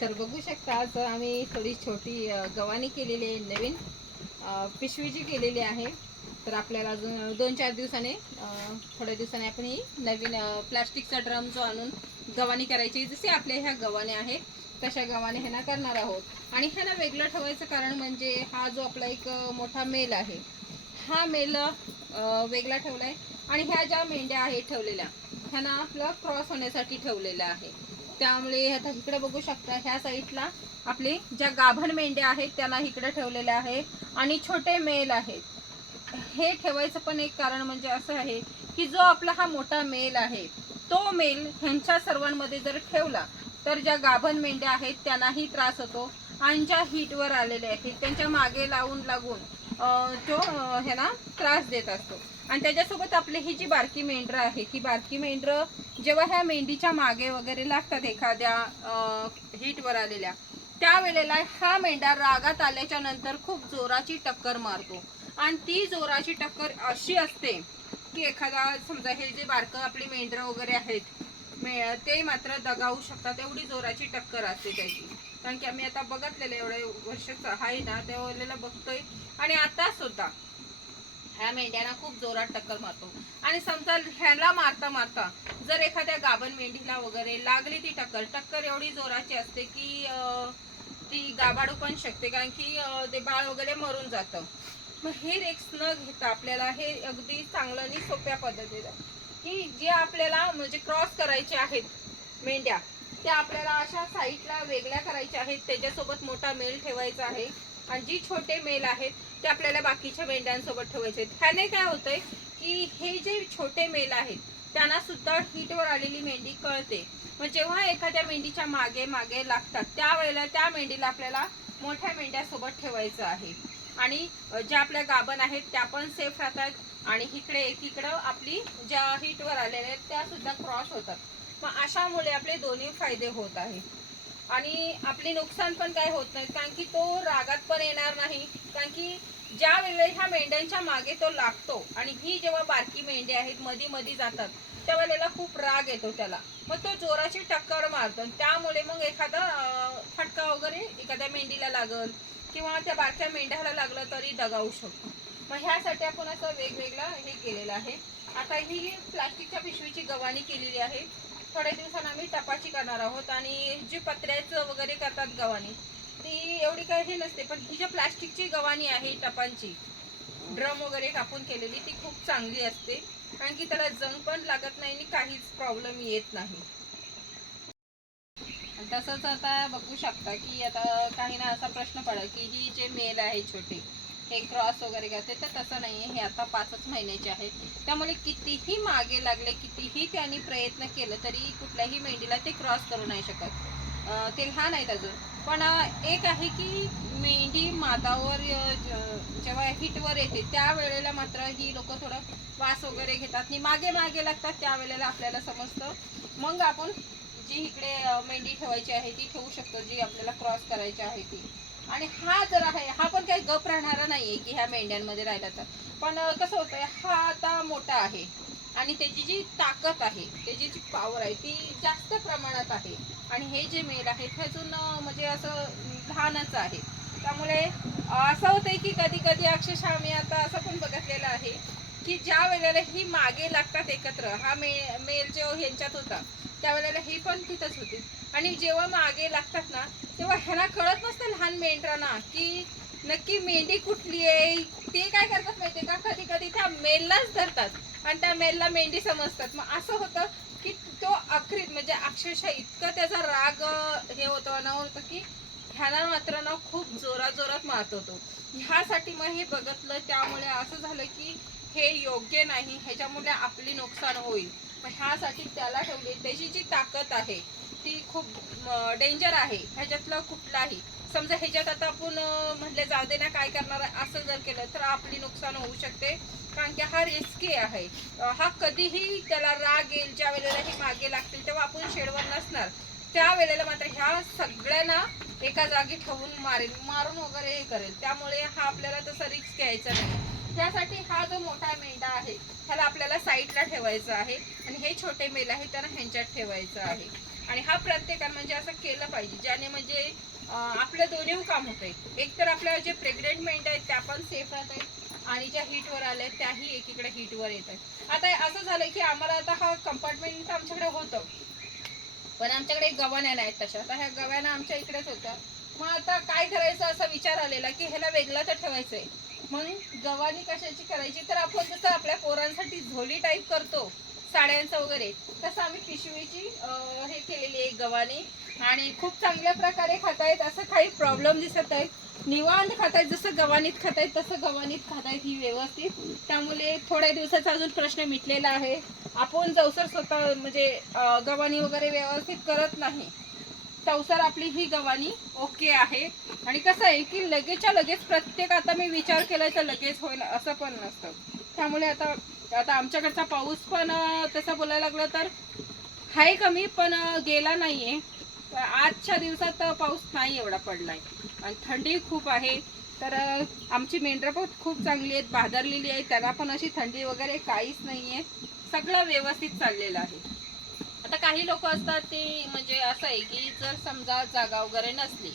तर बघू शकता आज आम्ही थोडी छोटी गव्हाणी केलेली आहे नवीन. पिशवी जी केलेली आहे. तर आपल्याला अजून दोन चार दिवसाने थोड्या दिवसाने आपण ही नवीन प्लास्टिकचा ड्रम जो आणून गव्हाणी करायची जसे आपल्या ह्या गव्हाणे आहेत तशा गव्हाणे ह्यांना करणार आहोत. आणि ह्यांना वेगळं ठेवायचं कारण म्हणजे हा जो आपला एक मोठा मेल आहे हा मेल वेगळा ठेवला आहे आणि ह्या ज्या मेंढ्या आहेत ठेवलेल्या ह्यांना आपलं क्रॉस होण्यासाठी ठेवलेलं आहे. त्यामुळे आता इकडे बघू शकता ह्या साईडला आपले ज्या गाभण मेंढ्या आहेत त्यांना इकडे ठेवलेले आहे आणि छोटे मेल आहेत. हे ठेवायचं पण एक कारण म्हणजे असं आहे की जो आपला हा मोठा मेल आहे तो मेल ह्यांच्या सर्वांमध्ये जर ठेवला तर ज्या गाभण मेंढ्या आहेत त्यांनाही त्रास होतो आणि ज्या हिटवर आलेल्या आहेत त्यांच्या मागे लावून लागून तो ह्यांना त्रास देत असतो. आणि त्याच्यासोबत आपली ही जी बारकी मेंढरं आहे ही बारकी मेंढरं जेव्हा ह्या मेंढीच्या मागे वगैरे लागतात एखाद्या हीटवर आलेल्या त्यावेळेला हा मेंढा रागात आल्याच्यानंतर खूप जोराची टक्कर मारतो. आणि ती जोराची टक्कर अशी असते की एखादा समजा हे जे बारकं आपली मेंढरं वगैरे आहेत मे ते मात्र दगावू शकतात एवढी जोराची टक्कर असते त्याची. कारण की आम्ही आता बघतलेलं एवढ्या वर्ष आहे ना त्यावेळेला बघतोय. आणि आता सुद्धा ह्या मेंढ्यांना खूप जोरात टक्कर मारतो. आणि समजा ह्याला मारता मारता जर एखाद्या गाभण मेंढीला वगैरे लागली ती टक्कर टक्कर एवढी जोराची असते की ती गाभाडू पण शकते कारण की ते बाळ वगैरे मरून जातं. मग हे रिक्स न घेता आपल्याला हे अगदी चांगलं आणि सोप्या पद्धतीनं की जे आपल्याला म्हणजे क्रॉस करायचे आहेत मेंढ्या त्या आपल्याला अशा साईडला वेगळ्या करायच्या आहेत त्याच्यासोबत मोठा मेल ठेवायचा आहे. आणि जी छोटे मेल आहेत ते आपल्याला बाकीच्या मेंढ्यांसोबत ठेवायचे आहेत. ह्याने काय होतंय की हे जे छोटे मेल आहेत त्यांना सुद्धा हिटवर आलेली मेंढी कळते. मग जेव्हा एखाद्या मेंढीच्या मागे मागे लागतात त्यावेळेला त्या मेंढीला आपल्याला मोठ्या मेंढ्यासोबत ठेवायचं आहे. आणि ज्या आपल्या गाभण आहेत त्या पण सेफ राहतात आणि इकडे एकीकडं आपली ज्या हिटवर आलेल्या आहेत त्या सुद्धा क्रॉस होतात. मग अशामुळे आपले दोन्ही फायदे होत आहे आणि आपले नुकसान पण काय होत नाही कारण की तो रागात पण येणार नाही कारण की ज्या वेळेला ह्या मेंढ्यांच्या मागे तो लागतो आणि ही जेव्हा बारकी मेंढी आहेत मधी मधी जातात त्या वेळेला खूप राग येतो त्याला. मग तो जोराची टक्कर मारतो आणि त्यामुळे मग एखादा फटका वगैरे एखाद्या मेंढीला लागल किंवा त्या बारक्या मेंढ्याला लागलं तरी दगावू शकतो. मग ह्यासाठी आपण असं वेगवेगळं हे केलेलं आहे. आता ही प्लास्टिकच्या पिशवीची गव्हाणी केलेली आहे. थोड्या दिवसांना आम्ही टपाची करणार आहोत आणि जी पत्र्याचं वगैरे करतात गव्हाणी ती एवढी काही हे नसते पण ही ज्या प्लास्टिकची गव्हाणी आहे टपांची ड्रम वगैरे कापून केलेली ती खूप चांगली असते. कारण की त्याला जंग पण लागत नाही आणि काहीच प्रॉब्लेम येत नाही. तसंच आता बघू शकता की आता काही ना असा प्रश्न पडला की ही जे मेल आहे छोटे हे क्रॉस वगैरे करते तर तसं नाही आहे. हे आता पाचच महिन्याचे आहेत. त्यामुळे कितीही मागे लागले कितीही त्यांनी प्रयत्न केलं तरी कुठल्याही मेंढीला ते क्रॉस करू नाही शकत. ते लहान आहेत अजून. पण एक आहे की मेंढी मातावर जेव्हा हिटवर येते त्यावेळेला मात्र ही लोक थोडं वास वगैरे घेतात. आणि मागे मागे लागतात त्यावेळेला आपल्याला समजतं. मग आपण जी इकडे मेंढी ठेवायची आहे ती ठेवू शकतो जी आपल्याला क्रॉस करायची आहे ती. आणि हा जर आहे हा पण काही गप राहणारा नाहीये की ह्या मेंढ्यांमध्ये राहिला तर. पण कसं होतंय हा आता मोठा आहे. आणि त्याची जी ताकद आहे त्याची जी पॉवर आहे ती जास्त प्रमाणात आहे. आणि हे जे मेल आहे ते अजून म्हणजे असं लहानच आहे. त्यामुळे असं होतंय की कधी कधी अक्षरशः आम्ही आता असं पण बघितलेलं आहे की ज्या वेळेला ही मागे लागतात एकत्र हा मे मेल जो ह्यांच्यात होता त्यावेळेला ही पण तिथंच होती. आणि जेव्हा मागे लागतात ना तेव्हा ह्यांना कळत नसतं लहान मेंढरांना की नक्की मेंढी कुठली आहे? ते काय करतात माहिती का? कधी कधी त्या मेललाच धरतात. आणि त्या मेलला मेंढी समजतात. मग असं होतं की तो अखरीत म्हणजे अक्षरशः इतका त्याचा राग हे होतो ना होतं की ह्याला मात्र ना खूप जोरात जोरात मारत होतो ह्यासाठी मग हे बघितलं त्यामुळे असं झालं की हे योग्य नाही. ह्याच्यामुळे आपली नुकसान होईल. मग ह्यासाठी त्याला ठेवली. त्याची जी ताकद आहे ती खूप डेंजर आहे. ह्याच्यातलं कुठलाही. समजा ह्याच्यात आता आपण म्हटलं जाऊ दे ना काय करणार असं जर केलं तर आपली नुकसान होऊ शकते. कारण की हा रिस्की आहे. हा कधीही त्याला राग येईल ज्या वेळेला हे मागे लागतील तेव्हा आपण शेडवर नसणार. त्या वेळेला मात्र ह्या सगळ्यांना एका जागी ठेवून मारेल मारून वगैरे हे करेल. त्यामुळे हा आपल्याला तसा रिस्क घ्यायचा नाही. त्यासाठी हा जो मोठा मेंढा आहे ह्याला आपल्याला साईडला ठेवायचा आहे आणि हे छोटे मेल आहे त्यांना ह्यांच्यात ठेवायचं आहे. आणि हा प्रत्येकानं म्हणजे असं केलं पाहिजे ज्याने म्हणजे आपलं दोन्ही काम होतंय. एक तर आपल्या जे प्रेग्नेंट मेंट आहेत त्या पण सेफ राहत आहेत आणि ज्या हीटवर आल्या आहेत त्याही एकीकडे हीटवर येत आहेत आता असं झालं की आम्हाला आता हा कंपार्टमेंट आमच्याकडे होतं. पण आमच्याकडे गव्हाण्या नाहीत तशा. आता ह्या गव्याना आमच्या इकडेच होत्या. मग आता काय करायचं असा विचार आलेला की ह्याला वेगळा तर आहे मग गव्हाणी कशाची करायची? तर आपण जसं आपल्या पोरांसाठी झोली टाईप करतो साड्यांचं वगैरे. तसं आम्ही पिशवीची हे केलेली आहे गव्हाने आणि खूप चांगल्या प्रकारे खातायत. असं काही प्रॉब्लेम दिसत आहेत निवांत खातायत. जसं गव्हाणीत खातायत तसं गव्हाणीत खातायत ही व्यवस्थित. त्यामुळे थोड्या दिवसाचा अजून प्रश्न मिटलेला आहे. आपण जवसर स्वतः म्हणजे गव्हाणी वगैरे व्यवस्थित करत नाही. तवसर आपली ही गव्हाणी ओके आहे. आणि कसं आहे की लगेचच्या लगेच प्रत्येक आता मी विचार केला तर लगेच होईल असं पण नसतं. त्यामुळे आता आता आमच्याकडचा पाऊस पण तसं बोलायला लागलं तर आहे कमी पण गेला नाही आहे आजच्या दिवसात पाऊस नाही एवढा पडला आहे आणि थंडी खूप आहे. तर आमची मेंढरं पण खूप चांगली आहेत बादरलेली आहे त्यांना पण अशी थंडी वगैरे काहीच नाहीये. सगळं व्यवस्थित चाललेलं आहे. आता काही लोक असतात ते म्हणजे असं आहे की जर समजा जागा वगैरे नसली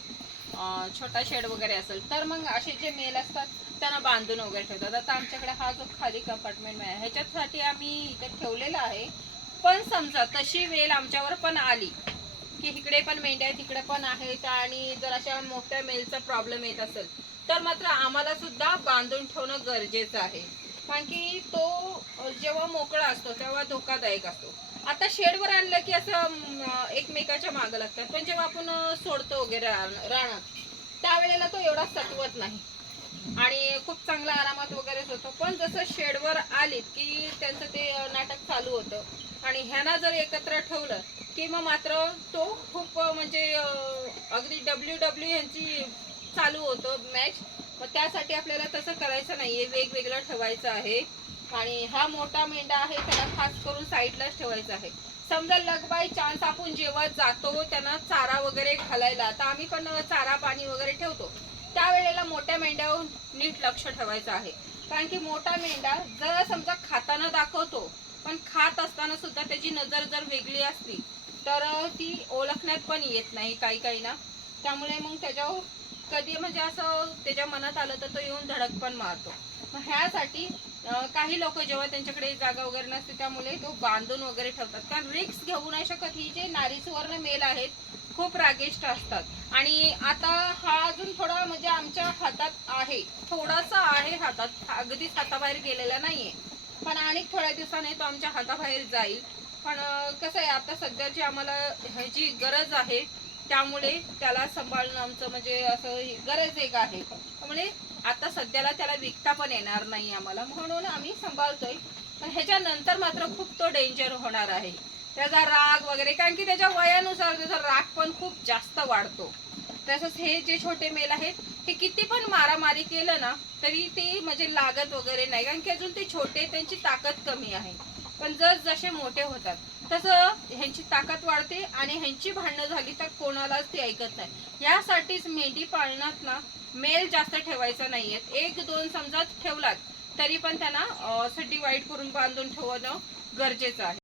छोटा शेड वगैरे असेल तर मग असे जे मेल असतात त्यांना बांधून वगैरे ठेवतात. आता आमच्याकडे हा जो खाली कंपार्टमेंट आहे ह्याच्यासाठी आम्ही इथे ठेवलेला आहे. पण समजा तशी मेल आमच्यावर पण आली की इकडे पण मेंढ्या आहेत तिकडे पण आहेत आणि जर अशा मोठ्या मेलचा प्रॉब्लेम येत असेल तर मात्र आम्हाला सुद्धा बांधून ठेवणं गरजेचं आहे. कारण की तो जेव्हा मोकळा असतो तेव्हा धोकादायक असतो. आता शेडवर आणलं की असं एकमेकाच्या मागं लागतात. पण जेव्हा आपण सोडतो वगैरे रान- रानात त्यावेळेला तो एवढा सटवत नाही. आणि खूप चांगला आरामात वगैरेच होतो पण जसं शेडवर आलीत की त्यांचं ते नाटक चालू होतं आणि ह्यांना जर एकत्र ठेवलं की मग मात्र तो खूप म्हणजे अगदी डब्ल्यू डब्ल्यू यांची चालू होतं मॅच मग त्यासाठी आपल्याला तसं करायचं नाहीये. वेगवेगळं ठेवायचं आहे. आणि हा मोठा मेंढा आहे त्याला खास करून साईडलाच ठेवायचा आहे. समजा लग बाय चान्स आपण जेव्हा जातो त्यांना चारा वगैरे घालायला तर आम्ही पण चारा पाणी वगैरे ठेवतो. त्यावेळेला मोठ्या मेंढ्यावर नीट लक्ष ठेवायचं आहे. कारण की मोठा मेंढा जर समजा खाताना दाखवतो पण खात असताना सुद्धा त्याची नजर जर वेगळी असली तर ती ओळखण्यात पण येत नाही काही काही ना त्यामुळे मग त्याच्यावर कधी म्हणजे असं त्याच्या मनात आलं तर तो येऊन धडक पण मारतो. मग ह्यासाठी काही लोक जेव्हा त्यांच्याकडे जागा वगैरे नसते त्यामुळे तो बांधून वगैरे ठेवतात. कारण रिक्स घेऊ नाही शकत. ही जे नारी सुवर्ण मेल आहेत खूप रागिष्ट असतात. आणि आता हा अजून थोडा म्हणजे आमच्या हातात आहे. थोडासा आहे हातात. अगदीच हाताबाहेर गेलेला नाहीये. पण आणि थोड्या दिवसाने तो आमच्या हाताबाहेर जाईल. पण कसं आहे आता सध्याची आम्हाला ह्याची गरज आहे त्यामुळे त्याला सांभाळणं आमचं म्हणजे असं गरज एक आहे. त्यामुळे आता सध्याला त्याला विकता पण येणार नाही आम्हाला. म्हणून आम्ही सांभाळतोय. पण ह्याच्यानंतर मात्र खूप तो डेंजर होणार आहे. त्याचा राग वगैरे कारण की त्याच्या वयानुसार त्याचा राग पण खूप जास्त वाढतो. तसंच हे जे छोटे मेल आहेत हे किती पण मारामारी केलं ना तरी ते म्हणजे लागत वगैरे नाही. कारण की अजून ते छोटे त्यांची ताकद कमी आहे. पण जस जसे मोठे होतात तसं ह्यांची ताकद वाढते आणि ह्यांची भांडणं झाली तर कोणालाच ते ऐकत नाही. यासाठीच मेंढी पाळण्यात ना मेल जास्त ठेवायचा नाहीयेत एक दोन समजा ठेवलात तरी पण त्यांना असं डिवाईड करून बांधून ठेवणं गरजेचं आहे.